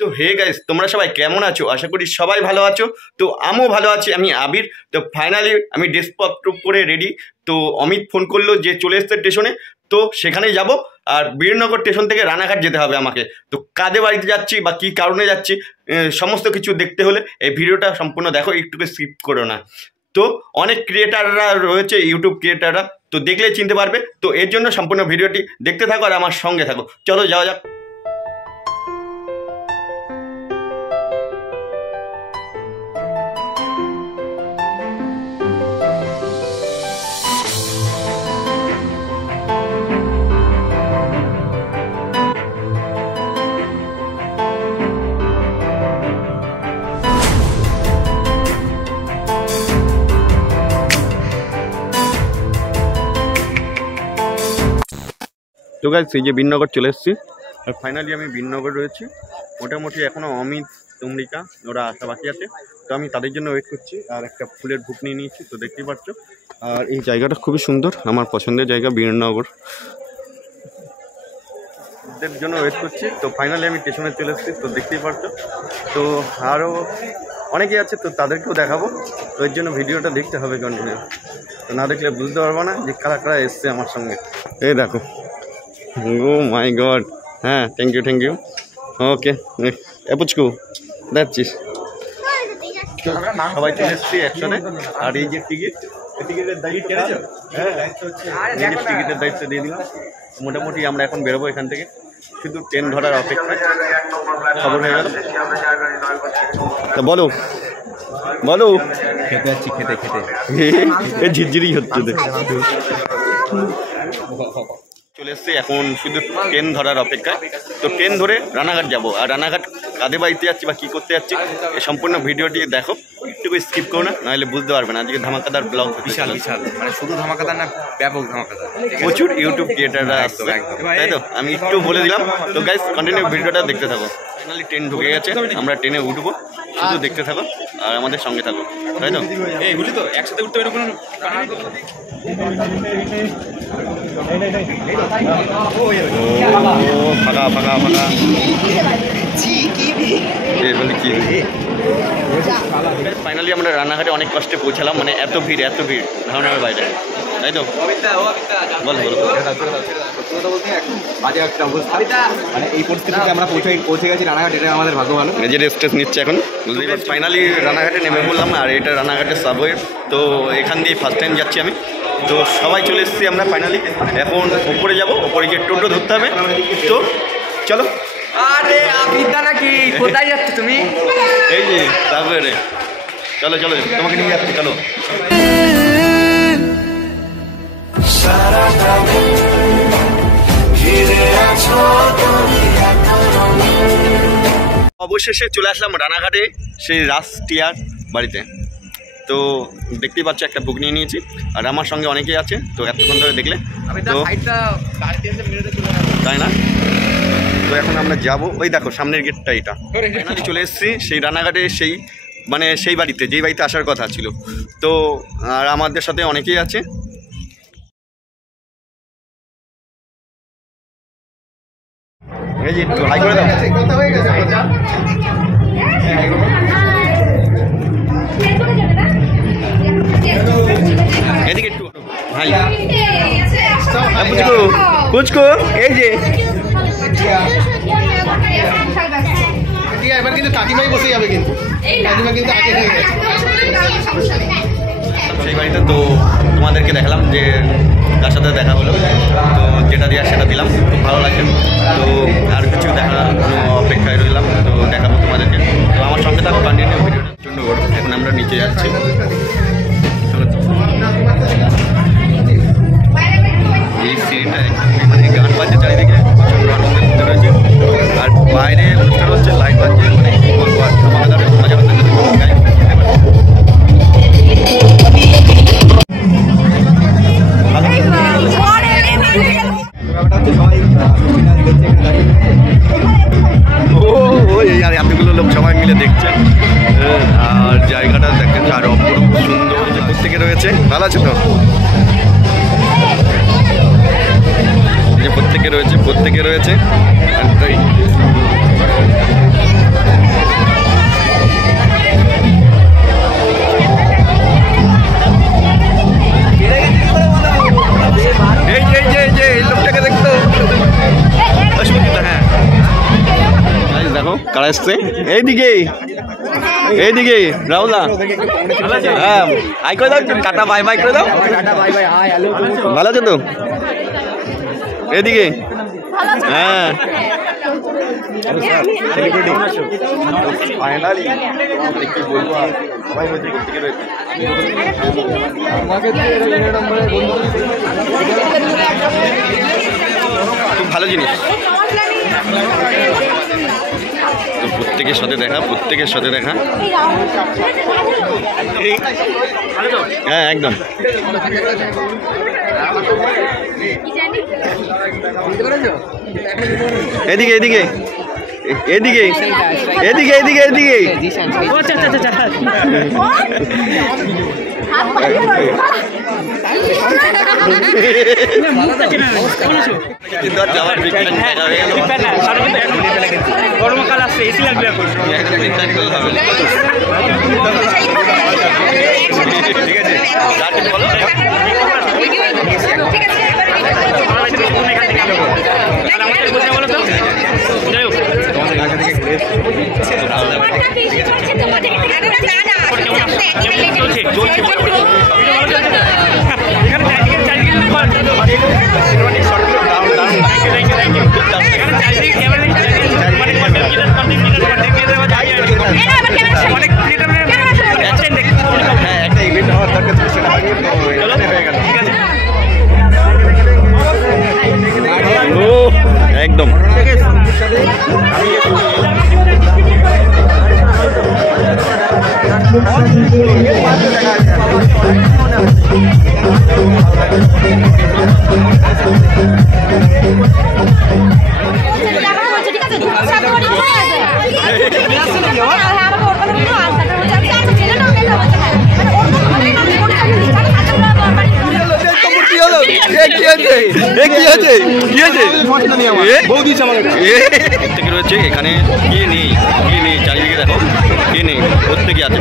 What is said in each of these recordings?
তো hey guys, তোমরা সবাই কেমন আছো? আশা করি সবাই ভালো আছো। তো আমিও ভালো আছি, আমি আবির। তো ফাইনালি আমি ডেস্কটপ করে রেডি। তো অমিত ফোন করলো যে চলে এসছে স্টেশনে, তো সেখানেই যাব। আর বীরনগর স্টেশন থেকে রানাঘাট যেতে হবে আমাকে। তো কাদের বাড়িতে যাচ্ছি বা কী কারণে যাচ্ছি সমস্ত কিছু দেখতে হলে এই ভিডিওটা সম্পূর্ণ দেখো, একটুকে স্কিপ করো না। তো অনেক ক্রিয়েটাররা রয়েছে, ইউটিউব ক্রিয়েটাররা, তো দেখলে চিনতে পারবে। তো এর জন্য সম্পূর্ণ ভিডিওটি দেখতে থাকো আর আমার সঙ্গে থাকো। চলো যাওয়া যাক। তো গাইস, এই যে বীরনগর চলে এসেছি আর ফাইনালি আমি বীরনগর রয়েছি। মোটামুটি এখনও অমিত, তুমরিকা ওরা আসা বাকি আছে। তো আমি তাদের জন্য ওয়েট করছি আর একটা ফুলের বুক নিয়ে নিয়েছি, তো দেখতেই পাচ্ছ। আর এই জায়গাটা খুবই সুন্দর, আমার পছন্দের জায়গা বীরনগর, এদের জন্য ওয়েট করছি। তো ফাইনালি আমি স্টেশনে চলে এসেছি, তো দেখতেই পাচ্ছ। তো আরও অনেকেই আছে, তো তাদেরকেও দেখাবো। তো এর জন্য ভিডিওটা দেখতে হবে কন্টিনিউ, তো না দেখলে বুঝতে পারবো না যে কারা কারা এসছে আমার সঙ্গে। এই দেখো, ও মাই গড, হ্যাঁ থ্যাংক ইউ ওকে। পুচকু যাচ্ছিস? সবাই চলে এসছি একসাথে। আর এই যে টিকিটের দায়িত্ব, হ্যাঁ টিকিটের দায়িত্ব দিয়ে দিলাম। মোটামুটি আমরা এখন বেরোবো এখান থেকে, শুধু ট্রেন ধরার অপেক্ষায়। খবর হয়ে গেল। তা বলো বলো। খেতে যাচ্ছি, খেতে এ ঝিরঝিরি হচ্ছে। চলে এসছে, এখন শুধু ট্রেন ধরার অপেক্ষায়। তো ট্রেন ধরে রানাঘাট যাব। আর রানাঘাট কাদের বাড়িতে যাচ্ছি বা কী করতে যাচ্ছি এই সম্পূর্ণ ভিডিওটি দেখো, একটু স্কিপ করো না, নাহলে বুঝতে পারবে না। আজকে ধামাকাদার ব্লগ, বিশাল মানে শুধু ধামাকাদার না, ব্যাপক ধামাকাদার। প্রচুর ইউটিউব ক্রিয়েটাররা আসছে, তাই তো? আমি একটু বলে দিলাম। তো গাইস, কন্টিনিউ ভিডিওটা দেখতে থাকো। ফাইনালি ট্রেন ঢুকে গেছে, আমরা ট্রেনে উঠবো, শুধু দেখতে থাকো আর আমাদের সঙ্গে থাকো, তাই তো? এইগুলি তো একসাথে উঠতে পারে কোনো। ফাঁকা ফাঁকা ফাঁকা। ফাইনালি আমরা রানাঘাটে অনেক কষ্টে পৌঁছালাম, মানে এত ভিড় ধারণার বাইরে, তাই তো? বল বলো। বাজে একটা অবস্থা, মানে এই পরিস্থিতিতে আমরা পৌঁছে গেছি রানাঘাট, এটা আমাদের ভাগ্য ভালো। নিজের স্টেজ নিচ্ছে এখন, বুঝলি? ফাইনালি রানাঘাটে নেমে পড়লাম। আর এটা রানাঘাটের সাবওয়ে, তো এখান দিয়ে ফার্স্ট টাইম যাচ্ছি আমি। তো সবাই চলে এসেছি আমরা ফাইনালি। এখন ওপরে যাবো, ওপরে গিয়ে টোটো ধরতে হবে। তো চলো। আরে আবিদা নাকি, কোথায় যাচ্ছ তুমি? এই যে সাবওয়ে, চলো চলো, তোমাকে নিয়ে যাচ্ছি, চলো। অবশেষে চলে আসলাম রানাঘাটে, সেই রাস্টিয়ার বাড়িতে। তো দেখতেই পাচ্ছ, একটা বুক নিয়ে নিয়েছি আর আমার সঙ্গে অনেকেই আছে। তো এতক্ষণ ধরে দেখলে তো, তাই না? তো এখন আমরা যাব, ওই দেখো সামনের গেটটা, এটা ফাইনালি চলে এসেছি সেই রানাঘাটে, সেই মানে সেই বাড়িতে, যেই বাড়িতে আসার কথা ছিল। তো আর আমাদের সাথে অনেকেই আছে। এই যে একটু হাই করে দাও। পুচকু পুচকু এই যে এবার কিন্তু কাকিমাই বসে যাবে, কিন্তু কাকিমা কিন্তু আগে হয়ে গেছে। সেই বাড়িতে তো তোমাদেরকে দেখালাম যে তার সাথে দেখা হলো, তো যেটা দেওয়ার সেটা দিলাম, খুব ভালো লাগছে। তো আর কিছু দেখার অপেক্ষায় রইলাম, তো দেখাবো তোমাদেরকে। তো আমার সঙ্গে থাকো, কন্টিনিউ ভিডিওটা জন্য করো। এখন আমরা নিচে যাচ্ছি, এই সিঁড়িটা মানে গান বাজছে চারিদিকে, প্রচণ্ড আনন্দের মধ্যে রয়েছে। আর বাইরে অনুষ্ঠান হচ্ছে, লাইট বাজছে, মানে কি বলবো আর আমাদের মজা করতে এতগুলো লোক সবাই মিলে দেখছে। আর জায়গাটা দেখেন আর অপরূপ সুন্দর যে প্রত্যেকে রয়েছে। ভালো আছে তো, যে প্রত্যেকে রয়েছে আর তাই এই লোকটাকে দেখতো। হ্যাঁ দেখো কারা এসছে, এইদিকে রাহুলা। হ্যাঁ আই করে দাও, টাটা বাই বাই করে দাও। ভালো আছে তো, এদিকে। হ্যাঁ খুব ভালো জিনিস। তো প্রত্যেকের সাথে দেখা, হ্যাঁ একদম। এদিকে গরমকাল আসছে, এসি লাগবে এখন। ঠিক আছে একদম। প্রত্যেকে রয়েছে এখানে, কে নেই চারিদিকে দেখো, কে নেই, প্রত্যেকে আছে।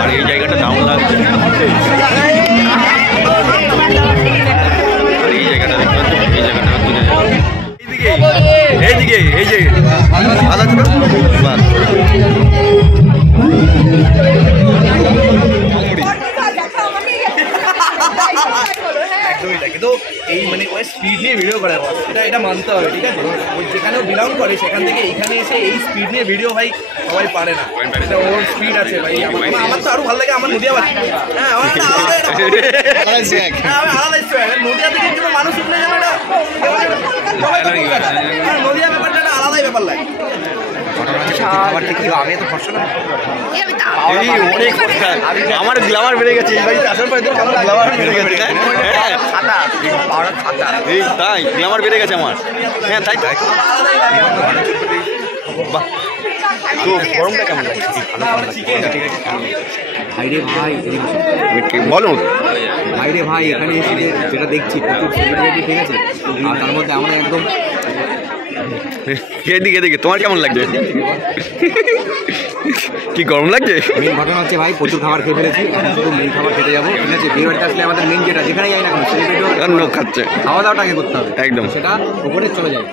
আর এই জায়গাটা দারুণ লাগছে। আর এই জায়গাটা দেখতে পাচ্ছি, এই জায়গাটা এইদিকে এই যে ভালো আছে একদমই তাই, কিন্তু এই মানে ওই স্পিড নিয়ে ভিডিও করে এটা মানতে হবে, ঠিক আছে। ওই যেখানেও বিলং করে সেখান থেকে এইখানে এসে এই স্পিড নিয়ে ভিডিও ভাই সবাই পারে না, ওর স্পিড আছে ভাই। আমার তো আরো ভালো লাগে আমার নদিয়া বাড়ি। হ্যাঁ আমার নদিয়া থেকে কিন্তু মানুষ উঠলে যাবে না, নদিয়া ব্যাপারটা একটা আলাদাই ব্যাপার লাগে। আমার গ্লামার বেড়ে গেছে এই বাড়িতে আসার পরে, গ্লামার বেড়ে গেছে। তাই গ্লামার বেড়ে গেছে আমার। হ্যাঁ তাই বাহ। তো গরমটা কেমন লাগছে? ভাইরে ভাই বলো ভাইরে ভাই, এখানে এসে যেটা দেখছি প্রচুর সেলিব্রিটি, ঠিক আছে। আর তার মধ্যে আমরা একদম এদিকে তোমার কেমন লাগছে? কি গরম লাগছে? মেন ঘটনা হচ্ছে ভাই প্রচুর খাবার খেয়ে ফেলেছি, এখন শুধু মেন খাবার খেতে যাবো। ঠিক আছে, বিয়ে বাড়িতে আসলে আমাদের মেন যেটা যেখানে যাই না কেন সেলিব্রিটি লোক খাচ্ছে খাওয়া দাওয়াটা আগে করতে হবে, একদম। সেটা উপরে চলে যায়।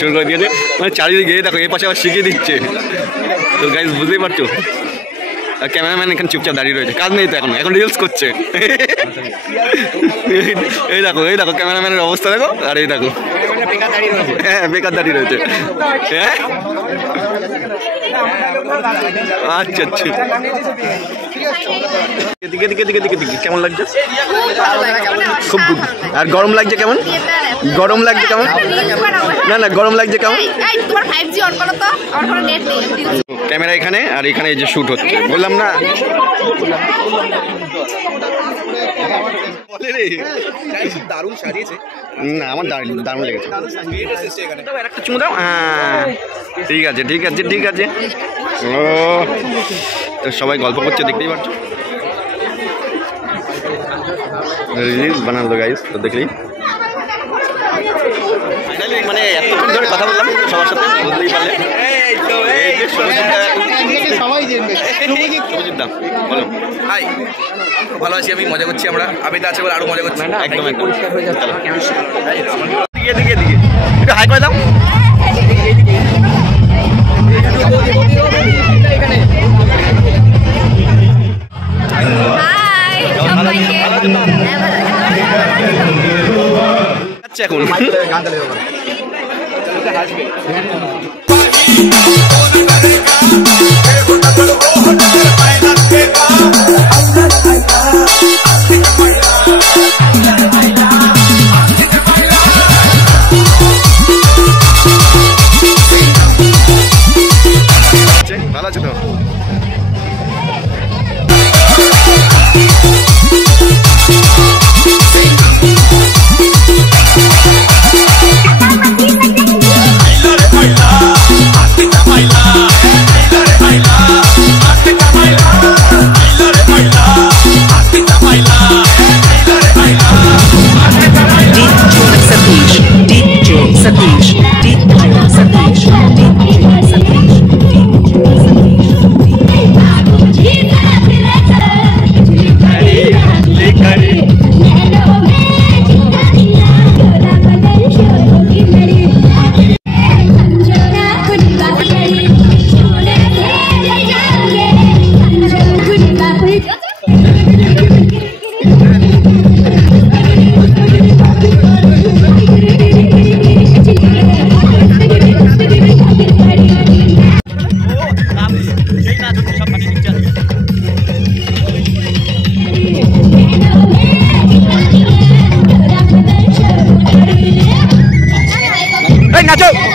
শুরু করে দিয়েছে, মানে চারিদিকে দেখো এই পাশে আবার শিখিয়ে দিচ্ছে। তো গাইজ বুঝতেই পারছো, ক্যামেরাম্যান এখানে চুপচাপ দাঁড়িয়ে রয়েছে, কাজ নেই তো এখন রিলস করছে। এই দেখো ক্যামেরাম্যানের অবস্থা দেখো, আর এই দেখো হ্যাঁ বেকার দাঁড়িয়ে রয়েছে। হ্যাঁ আচ্ছা আচ্ছা, দিকে দিকে দিকে দিকে দিকে কেমন লাগছে? খুব গুড। আর গরম লাগছে কেমন? গরম লাগছে কেমন? না না গরম লাগছে কেমন? ক্যামেরা এখানে আর এখানে এই যে শুট হচ্ছে, বললাম না। দারুণ সাজিয়েছে। না আমার দারুণ লেগেছে। একটা চুমু দাও। হ্যাঁ ঠিক আছে ঠিক আছে ঠিক আছে। ও তো সবাই গল্প করছে, দেখতেই পাচ্ছ। রিলস বানালো গাইস, তো দেখলেই মানে এতক্ষণ ধরে কথা বললাম সবার সাথে, বুঝতেই পারলে। বলো। হাই, ভালো আছি আমি, মজা করছি আমরা। আবিদা আছে বলে আরো মজা করছি। একদম একদম দিকে দিকে দিকে একটু হাই করে দাও। আচ্ছা এখন ভালো আছে তো? নাচো।